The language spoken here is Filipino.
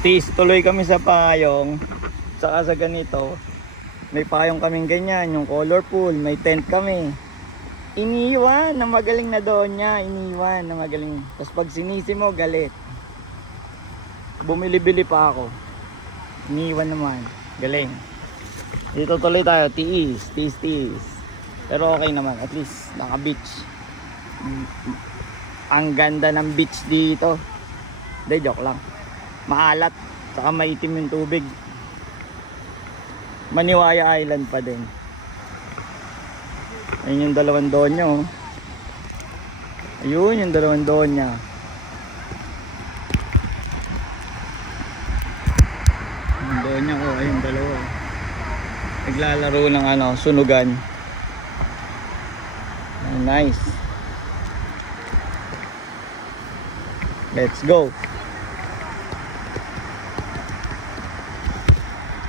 Tis, tuloy kami sa payong. Saka sa ganito, may payong kaming ganyan, yung colorful, may tent kami. Iniwan na magaling na doon niya, iniwan na magaling. Tapos pag sinisi mo, galit. Bumili-bili pa ako. Iniwan naman, galing. Dito tuloy tayo, tiis. Pero okay naman, at least naka-beach. Ang ganda ng beach dito. Hindi, joke lang. Maalat, saka maitim yung tubig. Maniwaya Island pa din. Ayun yung dalawang donya, oh. Ayun yung dalawang donya. Yung donya ko, ayun dalawa. Naglalaro ng sunugan. Nice. Let's go.